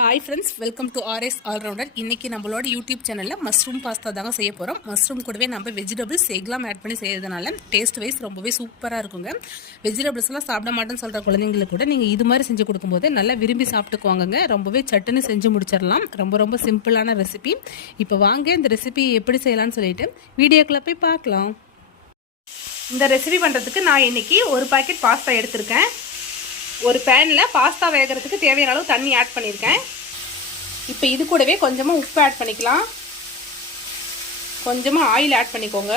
Hi friends, welcome to RS all rounder. இன்றைக்கி நம்மளோட YouTube சேனலில் மஷ்ரூம் பாஸ்தா தாங்க செய்ய போகிறோம். மஷ்ரூம் கூடவே நம்ம வெஜிடபிள்ஸ் எக்லாம் ஆட் பண்ணி செய்யறதுனால டேஸ்ட் வைஸ் ரொம்பவே சூப்பராக இருக்குங்க. வெஜிடபிள்ஸ்லாம் சாப்பிட மாட்டேன்னு சொல்கிற குழந்தைங்களுக்கு கூட நீங்கள் இது மாதிரி செஞ்சு கொடுக்கும்போது நல்லா விரும்பி சாப்பிட்டுக்குவாங்க. ரொம்பவே சட்டுன்னு செஞ்சு முடிச்சிடலாம். ரொம்ப சிம்பிளான ரெசிபி. இப்போ வாங்க இந்த ரெசிபி எப்படி செய்யலாம்னு சொல்லிட்டு வீடியோக்குள்ளே போய் பார்க்கலாம். இந்த ரெசிபி பண்ணுறதுக்கு நான் இன்றைக்கி ஒரு பாக்கெட் பாஸ்தா எடுத்திருக்கேன். ஒரு பேனில் பாஸ்தா வேகிறதுக்கு தேவையான அளவு தண்ணி ஆட் பண்ணியிருக்கேன். இப்போ இது கூடவே கொஞ்சமாக உப்பு ஆட் பண்ணிக்கலாம். கொஞ்சமாக ஆயில் ஆட் பண்ணிக்கோங்க.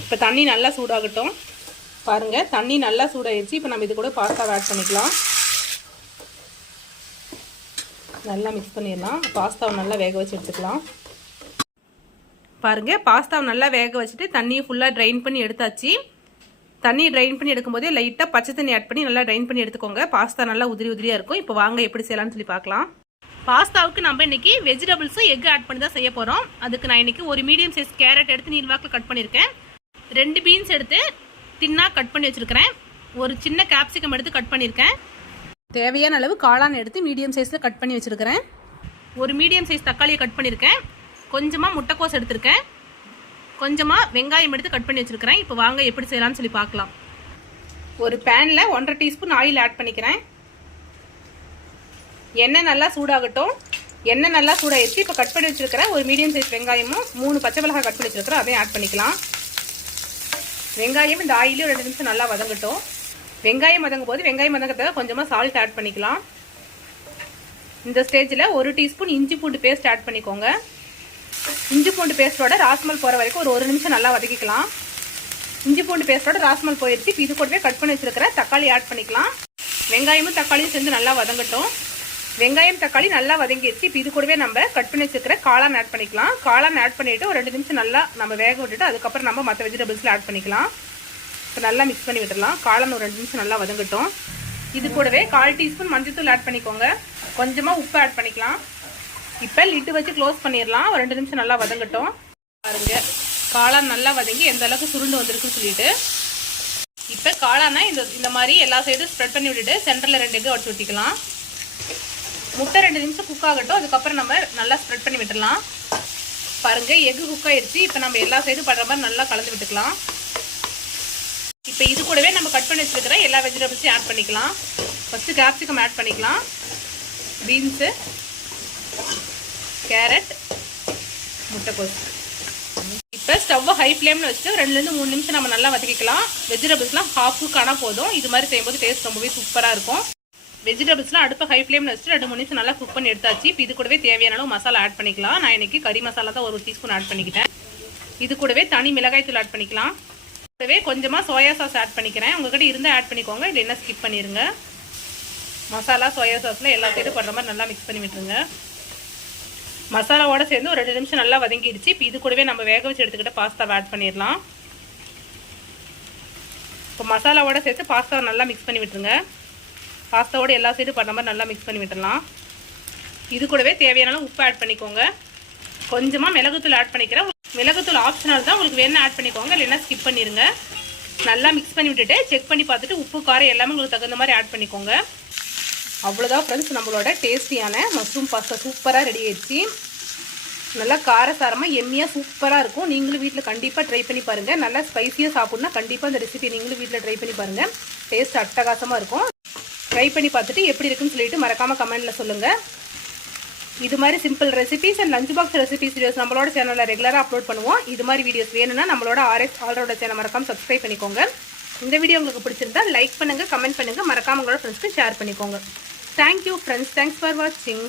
இப்போ தண்ணி நல்லா சூடாகட்டும். பாருங்கள், தண்ணி நல்லா சூடாகிடுச்சு. இப்போ நம்ம இது கூட பாஸ்தாவை ஆட் பண்ணிக்கலாம். நல்லா மிக்ஸ் பண்ணிடலாம். பாஸ்தாவை நல்லா வேக வச்சு எடுத்துக்கலாம். பாருங்கள், பாஸ்தாவை நல்லா வேக வச்சுட்டு தண்ணியை ஃபுல்லாக ட்ரைன் பண்ணி எடுத்தாச்சு. தண்ணி ட்ரைன் பண்ணி எடுக்கும்போதே லைட்டாக பச்சை தண்ணி ஆட் பண்ணி நல்லா ட்ரைன் பண்ணி எடுத்துக்கோங்க. பாஸ்தா நல்லா உதிரியாக இருக்கும். இப்போ வாங்க எப்படி செய்யலாம்னு சொல்லி பார்க்கலாம். பாஸ்தாவுக்கு நம்ம இன்றைக்கி வெஜிடபிள்ஸும் எக் ஆட் பண்ணி தான் செய்ய போகிறோம். அதுக்கு நான் இன்றைக்கி ஒரு மீடியம் சைஸ் கேரட் எடுத்து நீள்வாக்கில் கட் பண்ணியிருக்கேன். 2 பீன்ஸ் எடுத்து தின்னாக கட் பண்ணி வச்சுருக்கிறேன். ஒரு சின்ன கேப்சிகம் எடுத்து கட் பண்ணியிருக்கேன். தேவையான அளவு காளான் எடுத்து மீடியம் சைஸில் கட் பண்ணி வச்சுருக்கிறேன். ஒரு மீடியம் சைஸ் தக்காளியை கட் பண்ணியிருக்கேன். கொஞ்சமாக முட்டைக்கோஸ் எடுத்திருக்கேன். கொஞ்சமாக வெங்காயம் எடுத்து கட் பண்ணி வச்சுருக்கிறேன். இப்போ வாங்க எப்படி செய்யலாம்னு சொல்லி பார்க்கலாம். ஒரு பேனில் 1.5 டீஸ்பூன் ஆயில் ஆட் பண்ணிக்கிறேன். எண்ணெய் நல்லா சூடாகட்டும். எண்ணெய் நல்லா சூடாகிடுச்சு. இப்போ கட் பண்ணி வச்சுருக்கிறேன் ஒரு மீடியம் சைஸ் வெங்காயமும் 3 பச்சை மிளகாய் கட் பண்ணி வச்சுருக்கிறேன். அதையும் ஆட் பண்ணிக்கலாம். வெங்காயம் இந்த ஆயிலும் 2 நிமிஷம் நல்லா வதங்கட்டும். வெங்காயம் வதங்கும் போது வெங்காயம் வதங்கிறதுக்கு கொஞ்சமாக சால்ட் ஆட் பண்ணிக்கலாம். இந்த ஸ்டேஜில் 1 டீஸ்பூன் இஞ்சி பூண்டு பேஸ்ட் ஆட் பண்ணிக்கோங்க. இஞ்சி பூண்டு பேஸ்ட்டோட ராஸ்மல் போகிற வரைக்கும் ஒரு 1 நிமிஷம் நல்லா வதக்கிக்கலாம். இஞ்சி பூண்டு பேஸ்ட்டோட ராஸ்மல் போயிடுச்சு. இப்போ இது கூடவே கட் பண்ணி வச்சுருக்கிற தக்காளி ஆட் பண்ணிக்கலாம். வெங்காயமும் தக்காளியும் சேர்ந்து நல்லா வதங்கட்டும். வெங்காயம் தக்காளி நல்லா வதங்கிடுச்சு. இப்போ இது கூடவே நம்ம கட் பண்ணி வச்சுருக்கிற காளான் ஆட் பண்ணிக்கலாம். காளான் ஆட் பண்ணிவிட்டு ஒரு 2 நிமிஷம் நல்லா நம்ம வேக விட்டுட்டு அதுக்கப்புறம் நம்ம மற்ற வெஜிடபிள்ஸில் ஆட் பண்ணிக்கலாம். இப்போ நல்லா மிக்ஸ் பண்ணி விட்டுடலாம். காளான் ஒரு 2 நிமிஷம் நல்லா வதங்கட்டும். இது கூடவே 1/4 டீஸ்பூன் மஞ்சள்தூள் ஆட் பண்ணிக்கோங்க. கொஞ்சமாக உப்பு ஆட் பண்ணிக்கலாம். இப்போ லிட்டு வச்சு க்ளோஸ் பண்ணிடலாம். ஒரு 2 நிமிஷம் நல்லா வதங்கட்டும். பாருங்க, காளான் நல்லா வதங்கி எந்த அளவுக்கு சுருண்டு வந்திருக்குன்னு சொல்லிட்டு இப்போ காளானை இந்த மாதிரி எல்லா சைடும் ஸ்ப்ரெட் பண்ணி விட்டுட்டு சென்டரில் 2 எக்கு உடச்சி ஊற்றிக்கலாம். முட்டை 2 நிமிஷம் குக் ஆகட்டும். அதுக்கப்புறம் நம்ம நல்லா ஸ்ப்ரெட் பண்ணி விட்டுடலாம். பாருங்கள், எக்கு குக் ஆகிடுச்சு. இப்போ நம்ம எல்லா சைடும் படுற மாதிரி நல்லா கலந்து விட்டுக்கலாம். இப்போ இது கூடவே நம்ம கட் பண்ணி வச்சுருக்கிற எல்லா வெஜிடபிள்ஸையும் ஆட் பண்ணிக்கலாம். ஃபஸ்ட்டு கேப்சிகம் ஆட் பண்ணிக்கலாம். பீன்ஸு, கேரட், முட்டைக்கோஸ். இப்போ ஸ்டவ்வை ஹை ஃப்ளேமில் வச்சுட்டு 2-3 நிமிஷம் நம்ம நல்லா வதக்கிக்கலாம். வெஜிடபிள்ஸ்லாம் ஹாஃப் குக் ஆனால் போதும். இது மாதிரி செய்யும்போது டேஸ்ட் ரொம்பவே சூப்பராக இருக்கும். வெஜிடபிள்ஸ்லாம் அடுப்பு ஹை ஃப்ளேமில் வச்சுட்டு 2-3 நிமிஷம் நல்லா குக் பண்ணி எடுத்தாச்சு. இப்போ இது கூடவே தேவையான அளவு மசாலா ஆட் பண்ணிக்கலாம். நான் இன்றைக்கி கறி மசாலா தான் 1 டீஸ்பூன் ஆட் பண்ணிக்கிட்டேன். இது கூடவே தனி மிளகாய் தூள் ஆட் பண்ணிக்கலாம். கூடவே கொஞ்சமாக சோயா சாஸ் ஆட் பண்ணிக்கிறேன். உங்கள்கிட்ட இருந்தால் ஆட் பண்ணிக்கோங்க, இல்லைன்னா ஸ்கிப் பண்ணிடுங்க. மசாலா சோயா சாஸில் எல்லா சைடும் படுற மாதிரி நல்லா மிக்ஸ் பண்ணி விட்டுருங்க. மசாலாவோட சேர்ந்து ஒரு 2 நிமிஷம் நல்லா வதங்கிடுச்சு. இப்போ இது கூடவே நம்ம வேக வச்சு எடுத்துக்கிட்ட பாஸ்தாவை ஆட் பண்ணிடலாம். இப்போ மசாலாவோட சேர்த்து பாஸ்தாவை நல்லா மிக்ஸ் பண்ணி விட்டுருங்க. பாஸ்தாவோட எல்லா சைடும் படுற மாதிரி நல்லா மிக்ஸ் பண்ணி விட்டுடலாம். இது கூடவே தேவையான உப்பு ஆட் பண்ணிக்கோங்க. கொஞ்சமாக மிளகுத்தூள் ஆட் பண்ணிக்கிறேன். மிளகுத்தூள் ஆப்ஷனல் தான், உங்களுக்கு வேணா ஆட் பண்ணிக்கோங்க, இல்லைன்னா ஸ்கிப் பண்ணிடுங்க. நல்லா மிக்ஸ் பண்ணி விட்டுட்டு செக் பண்ணி பார்த்துட்டு உப்பு காரம் எல்லாமே உங்களுக்கு தகுந்த மாதிரி ஆட் பண்ணிக்கோங்க. அவ்வளோதான் ஃப்ரெண்ட்ஸ், நம்மளோட டேஸ்டியான மஷ்ரூம் பாஸ்தா சூப்பராக ரெடி ஆயிடுச்சு. நல்லா காரசாரமாக எம்மியாக சூப்பராக இருக்கும். நீங்களும் வீட்டில் கண்டிப்பாக ட்ரை பண்ணி பாருங்கள். நல்லா ஸ்பைஸியாக சாப்பிட்ணுன்னா கண்டிப்பாக இந்த ரெசிபி நீங்களும் வீட்டில் ட்ரை பண்ணி பாருங்கள். டேஸ்ட் அட்டகாசமாக இருக்கும். ட்ரை பண்ணி பார்த்துட்டு எப்படி இருக்குன்னு சொல்லிட்டு மறக்காமல் கமெண்ட்டில் சொல்லுங்கள். இது மாதிரி simple recipes and lunch box recipes videos நம்மளோட சேனலில் ரெகுலராக அப்லோட் பண்ணுவோம். இது மாதிரி வீடியோஸ் வேணும்னா நம்மளோட RS ஆல்ரவுண்டர் சேனல் மறக்காமல் சப்ஸ்கிரைப் பண்ணிக்கோங்க. இந்த வீடியோ உங்களுக்கு பிடிச்சிருந்தா லைக் பண்ணுங்கள், கமெண்ட் பண்ணுங்கள், மறக்காமல் உங்களோட ஃப்ரெண்ட்ஸ்க்கு ஷேர் பண்ணிக்கோங்க. தேங்க்யூ ஃப்ரெண்ட்ஸ், தேங்க்ஸ் ஃபார் வாட்சிங்.